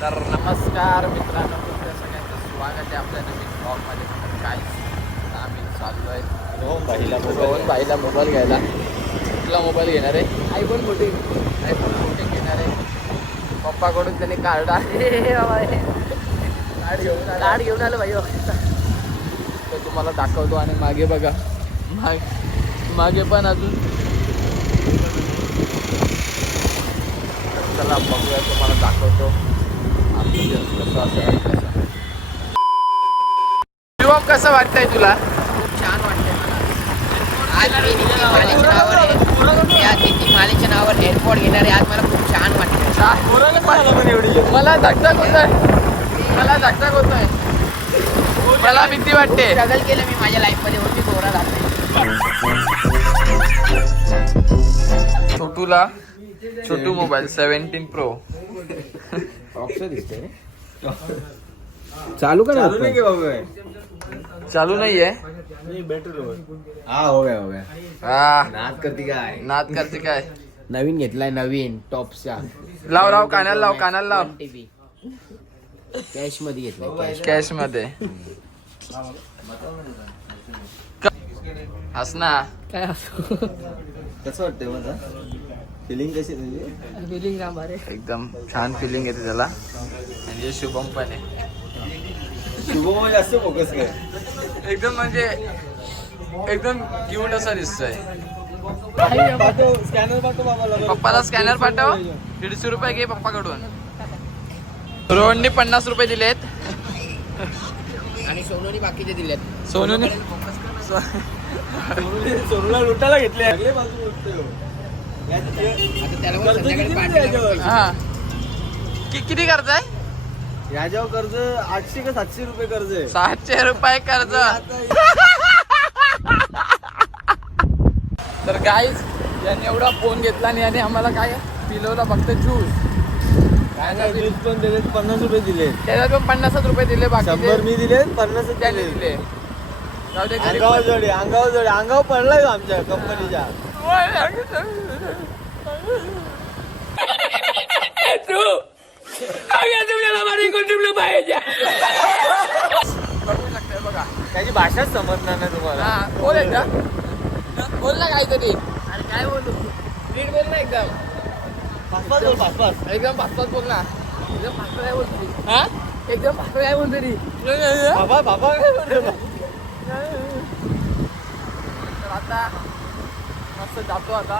तर नमस्कार मित्रांनो, तुमच्या सगळ्यांचं स्वागत आहे आपल्या नवीन ब्लॉगमध्ये. काय आम्ही चाललो आहे रोहन भाईला मोबाईल घ्यायला. कुठला मोबाईल घेणार आहे? आयफोन 14 घेणार आहे. पप्पाकडून त्यांनी कार्ड घेऊन आलं भाई. तर तुम्हाला दाखवतो आणि मागे बघा, मागे पण अजून. चला बघूया, तुम्हाला दाखवतो कसं वाटतंय तुला? खूप छान वाटतंय मला. आज मी मालेच्या नावावर एअरपोर्ट घेणार आहे. आज मला खूप छान वाटतंय. मला धकधक होतोय, मला भीती वाटते. स्ट्रगल केलं मी माझ्या लाईफमध्ये, होती गोरा घालते. छोटू मोबाईल 17 Pro. चालू का चालू नहीं क्या हो गए? चालू नाही आहे. नहीं बैटरी लो. हाँ हो गया नाद करती काय? नाद करते काय? नवीन घेतलाय, नवीन टॉपचा. लाव कानाला लाव. टीव्ही कॅश मध्ये घेतलाय, कॅश मध्ये. हस ना. काय कसं वाटतंय माझा? फिलिंग कशी तुझी? फिलिंग रांबारे. एकदम छान फिलिंग येते त्याला. म्हणजे शुभम पण आहे. शुभम जास्त फोकस कर. एकदम म्हणजे एकदम क्यूट असा दिसतोय. स्कॅनर पाठव बाबाला. पप्पाला स्कॅनर पाठव. 150 रुपये घे पप्पाकडून. रोहनने 50 रुपये दिलेत आणि सोनूनी बाकीचे दिलेत. सोनूने सोनूला लुटायला घेतले. लागले बाजू लुटतोय. आता त्याला पण संध्याकाळी पार्टी लागेल. हा किती कर्ज आहे? याच्यावर कर्ज 800 का 700 रुपये कर्ज आहे. 700 रुपये कर्ज. तर गाईज, याने एवढा फोन घेतला आणि याने आम्हाला काय पिलवला, फक्त ज्यूस. काय ज्यूस पण दिले, 50 रुपये दिले. त्याला पण 50 रुपये दिले. बाकी 100 मी दिले, 50 त्याने दिले. दिले. जाऊ दे, घरी अंगावर जोडी अंगावर पडलाय आमच्या कंपनीच्या. बघू शकताय बघा. त्याची भाषाच समजणार नाही तुम्हाला. हा, बोल एकदा. बोल ना काहीतरी. अरे काय बोलू? नीट बोल ना एकदम. पाच एकदम फास्ट बोल ना. एकदम फास्ट काय बोलतोय? हा, एकदम फास्ट काय बोलतोय? बाबा काय बोलतो? तर आता मस्त जातो. आता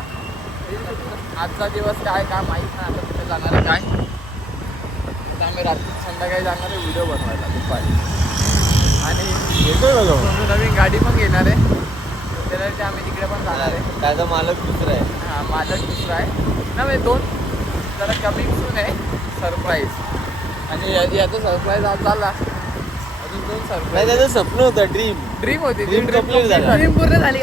आजचा दिवस काय माहीत नाही. आता कुठे जाणार आहे काय. आता आम्ही रात्री संध्याकाळी जाणार आहे व्हिडिओ बनवायला दुपारी. आणि सोनू नवीन गाडी पण घेणार आहे. त्याच्यासाठी आम्ही तिकडे पण जाणार आहे. त्याचा मालक दुसरा आहे. हा, मालक दुसरा आहे ना. म्हणजे 2 जरा कमी सून आहे सरप्राईज. आणि याचा सरप्राईज आज झाला. अजून 2 नाही, सरप्राईज. त्याचं स्वप्न होतं, ड्रीम होती. Dream complete झाला. ड्रीम पूर्ण झाली.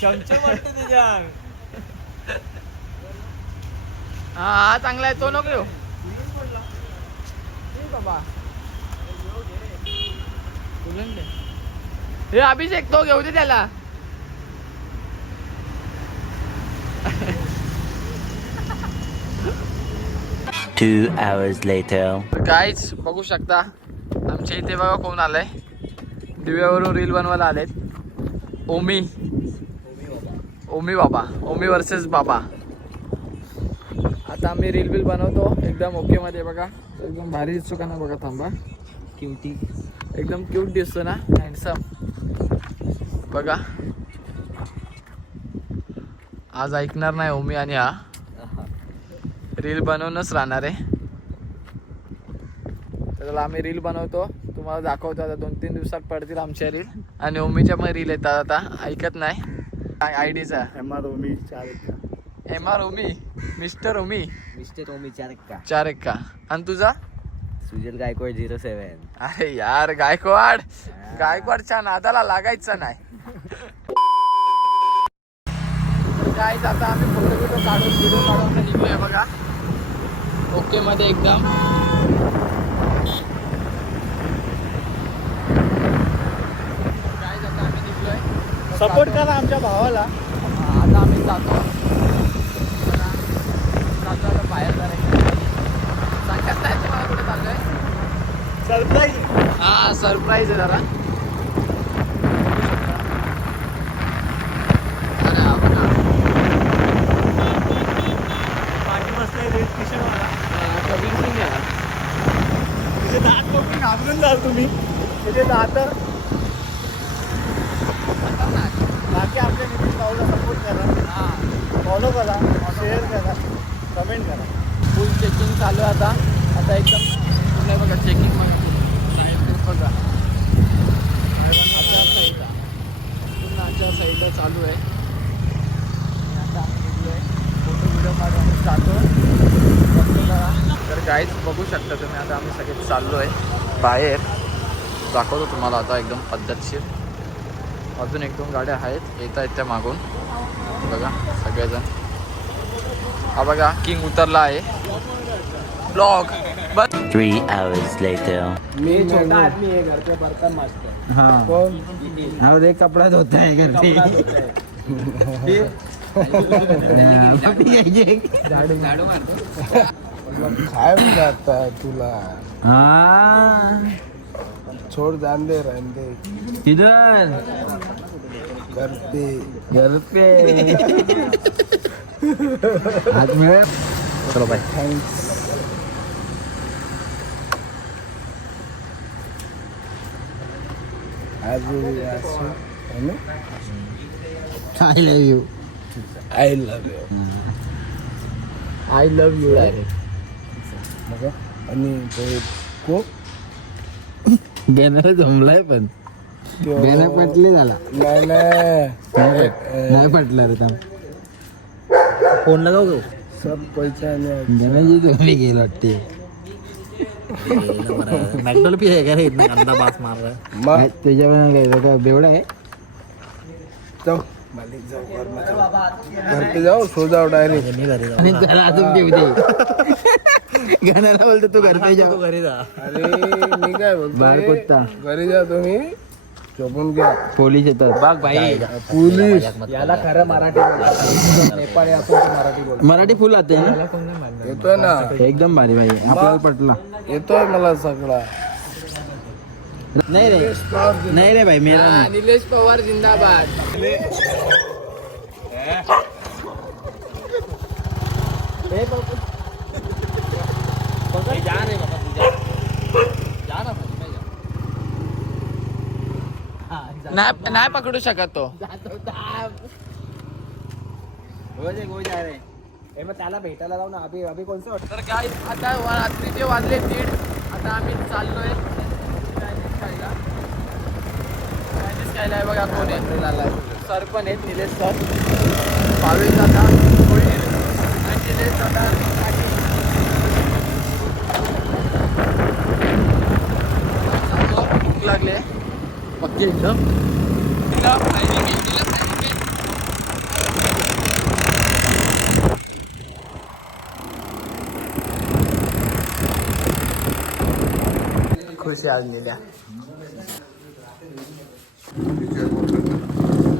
चमचम वाटतं त्याच्यात. हा, चांगला आहे. तो नको घेऊ बाबा. हे अभिषेक तो घेऊ दे त्याला. Two hours later. काहीच बघू शकता आमच्या इथे बघा कोण आलंय. दिव्यावरून रील बनवायला आलेत. ओमी वर्सेस बाबा. आता आम्ही रील बनवतो एकदम ओके मध्ये. बघा एकदम भारी दिसतो का ना. बघा थांबा. क्यूटी एकदम क्यूट दिसतो ना, हँडसम. बघा आज ऐकणार नाही ओमी. आणि हा रील बनवूनच राहणार आहे. त्याला आम्ही रील बनवतो, तुम्हाला दाखवतो. आता 2-3 दिवसात पडतील आमच्या रील. आणि ओमीच्या पण रील येतात. आता ऐकत नाही. आयडीचा MR ओमी MR ओमी, मिस्टर ओमी 4 का. आणि तुझा सुजल गायकवाड 07. अरे यार, गायकवाडच्या नादाला लागायचं नाही. गाईज आता आम्ही फोटो काढून व्हिडिओ काढून निघूया बघा. ओके मध्ये एकदम. काय आता आम्ही निघलोय. सपोर्ट करा आमच्या भावाला. आता आम्ही जातो आता बाहेर जायचं. सांगत नाही तुम्हाला कुठे चाललोय. सरप्राईज. हा सरप्राईज आहे जरा. अरे हा बघा. पाठी बसलाय रेड टी शर्ट वाला. कबीर सिंग आहे. तुझे दात बघून घाबरून जाल तुम्ही. तुझे दात. बाकी आपल्या नितीश भाऊला सपोर्ट करा. हा फॉलो करा, शेअर करा, कमेंट करा. फुल चेकिंग चालू आहे आता. आता एकदम पूर्ण बघा चेकिंग बघा. बघा आचार साईडला पूर्ण आचार साईडला चालू आहे. आणि आता आम्ही निघलो आहे. फोटो व्हिडिओ काढून जातो. तर गाईज बघू शकता तुम्ही. आता आम्ही सगळे चाललो आहे बाहेर. दाखवतो तुम्हाला आता एकदम पद्धतशीर. अजून 1-2 गाड्या आहेत येत आहेत त्या मागून. बघा सगळेजण. हा बघा किंग उतरला आहे. ब्लॉग बस. 3 hours later. मी छोटा आदमी है घर पे बर्तन माजता. हाँ कौन? और एक कपड़ा धोता है घर पे. झाडू मारतो. काय जाता है तुला. हाँ छोड़ जान दे रहने दे. किधर घर पे. घर पे. हाथ में. चलो भाई. थैंक्स. आज है ना. I love you. I love you. I love you. आणि ते को बेनाला जमलाय पण बेना पटले झाला. नाही नाही पटला रे. फोन लगाव गो. सब पैसा बेनाची झोपली गेली वाटते. मॅकडॉल पी आहे का रे. अंडा बास मार रहा है. त्याच्यावर काय बेवडा आहे. जाओ मालिक जाओ घर में जाओ. घर पे जाओ सो जाओ डायरेक्ट. आणि त्याला अजून ठेव दे. गणाला बोलतो तू घर पे जाऊ. घरी जा. अरे मी काय बाहेर बोलतो कुत्ता. घरी जा तुम्ही झोपून घ्या. पोलीस येतात. बघ भाई पोलीस याला खरं मराठी नेपाळी आपण मराठी बोल. मराठी फुल आते ना. येतोय ना. एकदम भारी भाई. आपल्याला पटला. येतोय मला सगळा. नाही रे नाही रे भाई मेरा नाही. निलेश पवार जिंदाबाद. नाही पकडू शकत तो. मग त्याला भेटायला जाऊ ना. अभि कोणचं. तर काय आता रात्रीचे वाजले 1:30. आता आम्ही चाललोय चायनीज खायला. चायनीज खायला आहे बघा. कोण आहे. सर पण आहेत निलेश सर. भावेश दादा आणि निलेश दादा. भूक लागले पक्के एकदम. खुशी आलेल्या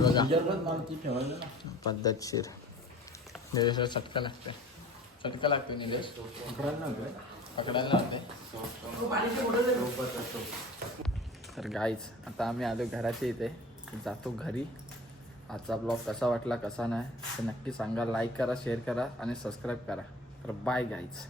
बघा पद्धतशीर. निलेशला चटका लागते. चटका लागतो निलेश. पकडायला लागते. तर गाईज आता आम्ही आलो घराच्या इथे. जातो घरी. आजचा ब्लॉग कसा वाटला कसा नाही ते नक्की सांगा. लाईक करा, शेअर करा आणि सबस्क्राईब करा. तर बाय गाईज.